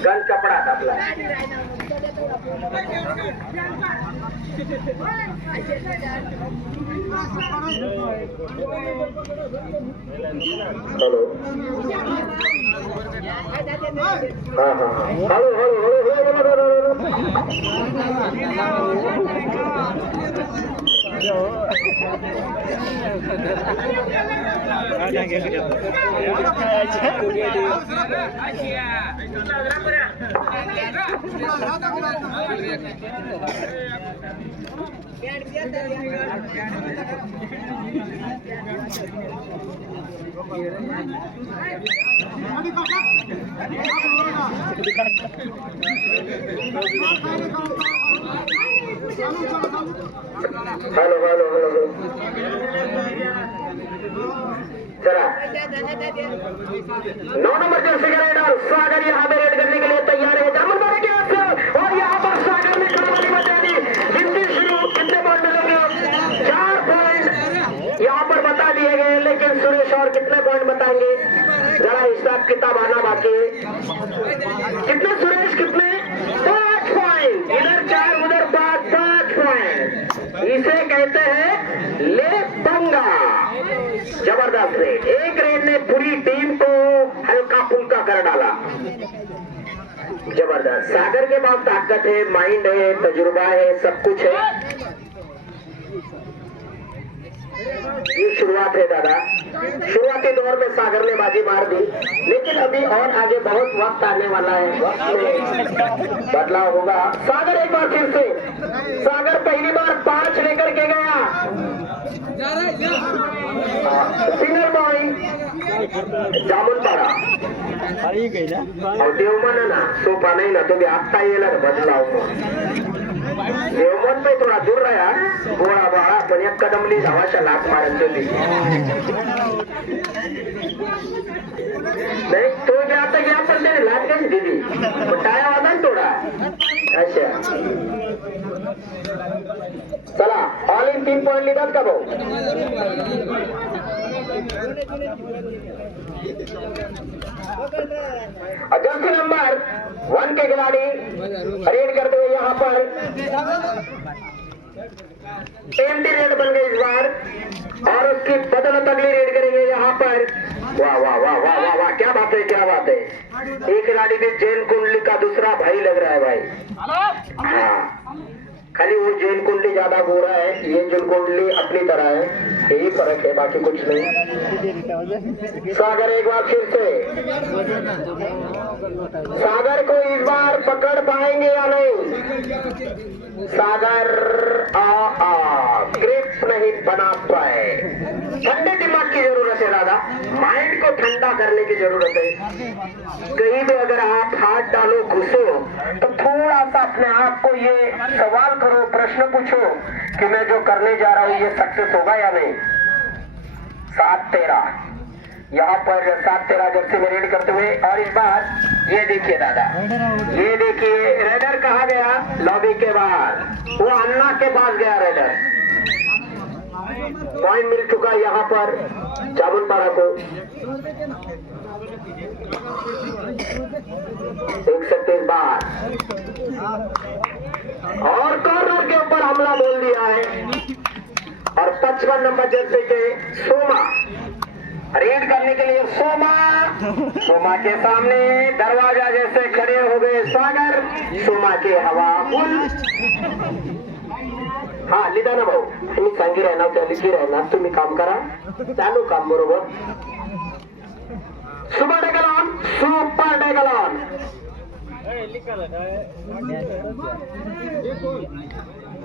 Gun कपडा आपला hello. हा हा हा. हळू हळू हळू हळू हळू हळू हळू हॅलो हॅलो हॅलो चला नौ नंबर का राइडर सागर यहाँ पे रेड करने के लिए तैयार है दामन मारे के हाथ से और यहाँ पर सागर ने कमाली मचा दी हिंदी शुरू कितने पॉइंट मिलेंगे चार पॉइंट यहाँ पर बता दिए गए लेकिन सुरेश और कितने पॉइंट बताएंगे जरा हिसाब किताब आना बाकी कितने रेड एक रेड ने पूरी टीम को हल्का फुल्का कर डाला जबरदस्त. सागर के पास ताकत है माइंड है तजुर्बा है सब कुछ है. ये शुरुआत है दादा. शुरुआती दौर में सागर ने बाजी मार दी. लेकिन अभी और आगे बहुत वक्त आने वाला है. वक्त में बदलाव होगा. सागर एक बार फिर से. सागर पहली बार पांच लेकर के गया. जामुन अहो, देव म्हणा ना सोपा नाही ना तुम्ही आत्ता येला बदलाव देव नाही थोडा दूर राहा. गोळा बाळा पण एक कदमली धावाच्या लाभ मारत होती नाही तो जे आता घ्या पण त्याने लाट कशी दिली? पण टाळ्या वाजा ना थोडा. अच्छा चला ऑल इन तीन पॉईंट लिहितात का भाऊ? जर्सी नंबर वन के खिलाड़ी रेड करते हुए यहाँ पर। टीएमटी रेड बन गई इस बार और उसकी बदल तगली रेड करेंगे यहाँ पर। वाह वाह वाह वाह वाह वाह क्या बात है क्या बात है। एक खिलाड़ी भी जैन कुंडली का दूसरा भाई लग रहा है भाई। हाँ। खाली वो जैन कुंडली ज्यादा गोरा है ये जैन कुंडली अपनी तरह है। यही फर्क है बाकी कुछ नहीं। सागर एक बार फिर से। सागर को इस बार पकड़ पाएंगे या नहीं? सागर आ आ ग्रिप नहीं बना पाए। ठंडे दिमाग की जरूरत है दादा माइंड को ठंडा करने की जरूरत है। कहीं भी अगर आप हाथ डालो घुसो तो थोड़ा सा अपने आप को ये सवाल करो प्रश्न पूछो कि मैं जो करने जा रहा हूँ ये सक्सेस होगा या नहीं? सात तेरह यहाँ पर सात तेरह जर्सी में रेड करते हुए और इस बार ये देखिए दादा। ये देखिए रेडर कहा गया? लॉबी के बाहर। वो अन्ना के पास गया रेडर पॉइंट मिल चुका यहाँ पर जामुनपाड़ा को देख सकते हैं बार और कॉर्नर के ऊपर हमला बोल दिया है पांचवा नंबर जैसे के सोमा। रेड करने के लिए सोमा। सोमा के सामने दरवाजा जैसे खड़े हो गए सागर। सोमा के हवा फुल। हा लिदा ना भाऊ। तुम्ही सांगी राहणार त्या लिखी राहणार तुम्ही काम करा। चालू काम बरोबर। सुपर डेगलॉन सुपर डेगलॉन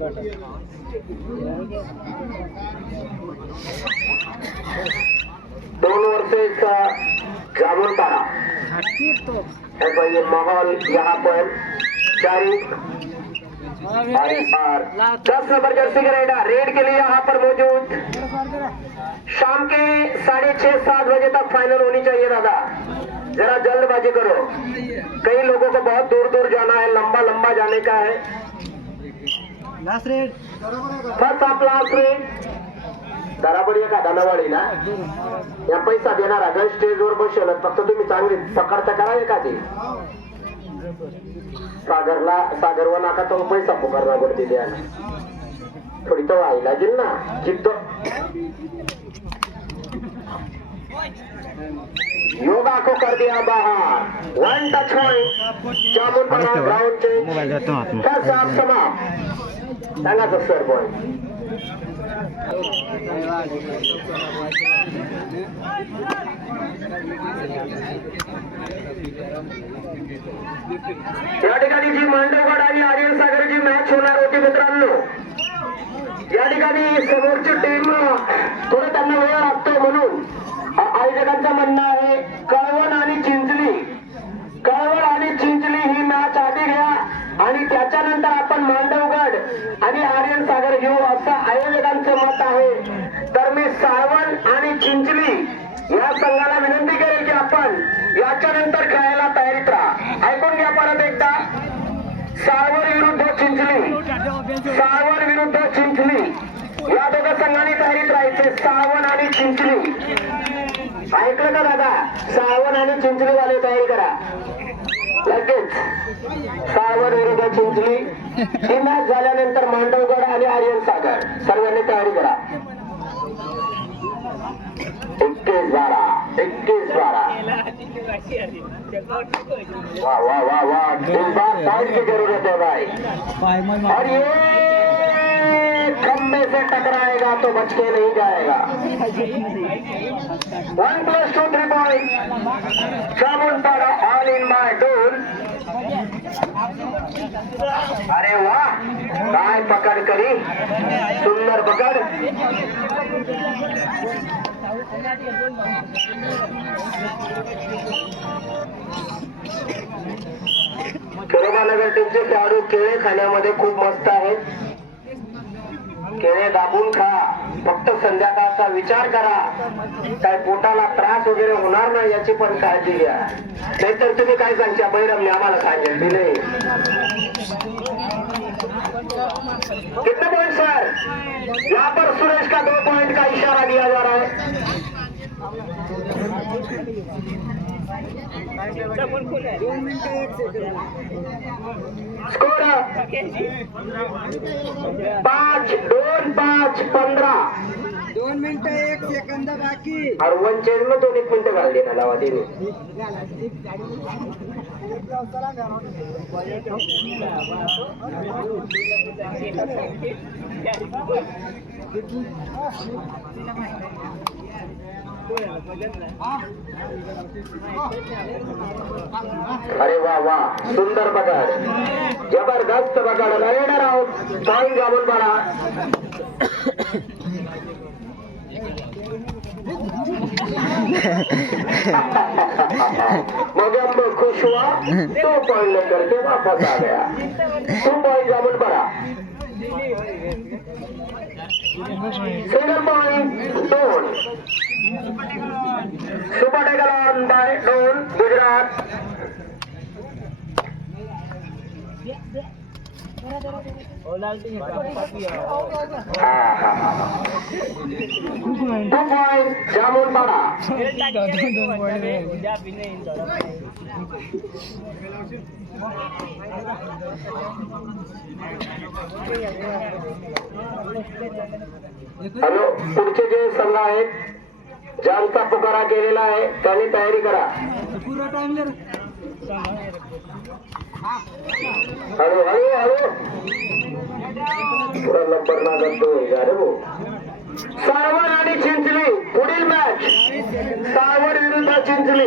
दोन वर्षेचा जामुन तारा ये माहौल यहाँ पर जारी दस नंबर जर्सी का रेडा रेड के लिए यहाँ पर मौजूद. शाम के साढ़े छह सात बजे तक फाइनल होनी चाहिए दादा. जरा जल्दबाजी करो. कई लोगों को बहुत दूर दूर जाना है लंबा लंबा जाने का है लास्ट रेड फर्स्ट आप लास्ट रेड बराबर का धनवाळी ना या पैसा देणार अगं स्टेजवर बसवलं. फक्त तुम्ही चांगली पकडता करा एखादी. सागरला सागरवा नाका तो पैसा पुकारना पडते द्यायला थोडी तो आई लागेल ना. जिद्द. योगा को कर दिया बाहर. वन टच पॉइंट जामुन बना ग्राउंड चेंज मोबाईल जातो हात का साफ समाप्त? सांगा सर पॉइंट या ठिकाणी जी मांडवगड आणि आर्यन सागरची मॅच होणार होती मित्रांनो. या ठिकाणी समोरची टीम थोडं त्यांना वेळ लागतो म्हणून. आयोजकांचं म्हणणं आहे कळवण आणि चिंचली या संघाला विनंती करेल की आपण याच्यानंतर खेळायला तयारीत राहा. ऐकून घ्या परत एकदा. सावर विरुद्ध चिंचली साळवर विरुद्ध चिंचली या दोघं संघाने तयारीत राहायचे. सावण आणि चिंचली ऐकलं का दादा? सावण आणि चिंचली वाले तयारी करा. लगेच. सावण विरुद्ध चिंचली ही मॅच झाल्यानंतर मांडवगड आणि आर्यन सागर. सर्वांनी तयारी करा. इक्कीस बारा इक्कीस बारा. वाह वाह वाह वाह इस बार पॉइंट की जरूरत है भाई. और ये खंबे से टकराएगा तो बच के नहीं जाएगा one plus two three point चामुंडपाड़ा ऑल इन माय टूल अरे वाह काय पकड करी? सुंदर पकड. नगर टीमचे खेळाडू केळे खाण्यामध्ये खूप मस्त आहेत. केळे दाबून खा. फक्त संध्याकाळचा विचार करा. काय पोटाला त्रास वगैरे होणार नाही याची पण काळजी घ्या. नाहीतर तुम्ही काय सांगता? बैरमने आम्हाला सांगेल दिले किती पॉईंट सर यहाँ पर सुरेश का दो पॉइंट का इशारा दिया जा रहा है स्कोर पाच दोन पाच पंधरा. दोन मिनिटं एक सेकंद बाकी. और वन चेंज में दोन एक मिनिटं घाल देना लावा देने अरे वा वा. सुंदर पकड. जबरदस्त पकड. नरेंद्र राव साईन जामून पडा. मग अंब खुश हुआ तो पॉइंट लेकर के वापस आ गया तू पॉइंट जामुन पड़ा. सिंगल पॉइंट दोन सुपर टेकल ऑन बाय दोन पुढचे जे संघ आहेत ज्यांचा पुकारा केलेला आहे त्यांनी तयारी करा. Hello hello hello. पुरा नंबर ना गंतो अरे हो सावण आणि चिंचली पुढील मॅच सावण विरुद्ध चिंचली.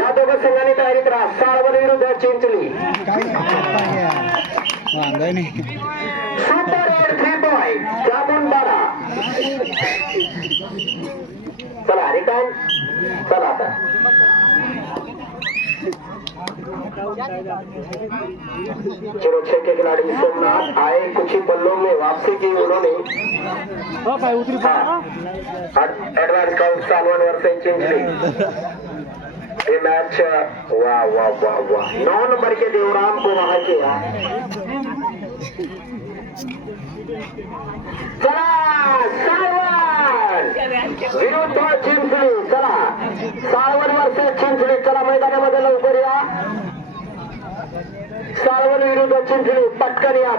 या दोघ संघाने तयारी करा सावण विरुद्ध Chinchali. Super over three point jamun बारा चला अरे काय चला आता. सुरक्षा के खिलाड़ी सोमनाथ आए कुछ ही पल्लों में वापसी की उन्होंने advance count Salwan versus Chinchali ये मैच वाह वाह वाह वाह नौ नंबर के देवराम को वहां किया चला. सावण विरुद्ध चिंचली चला सावण वर्सेस चिंचली चला मैदानामध्ये लवकर या. सारवण विरुद्ध चिंचणी पटकन या